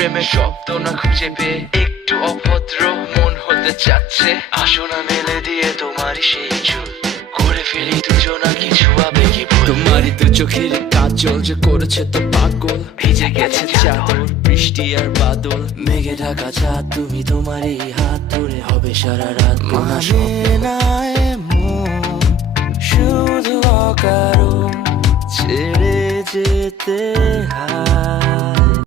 প্রেমের শব্দ না খুঁজে পেয়ে একটু অভদ্র মন হতে চাচ্ছে। আসো না মেলে দিয়ে তোমারই সেই চুল, করে ফেলি দুজনা কিছু আবেগী ভুল। তোমারই দু চোখের কাজল যে করেছে তো পাগল, ভিজে গেছে চাদর বৃষ্টি আর বাদল। মেঘে ঢাকা চাঁদ তুমি তোমারই হাত ধরে হবে সারা রাত। মানে না এমন শুধু অকারণ ছেড়ে যেতে হয়।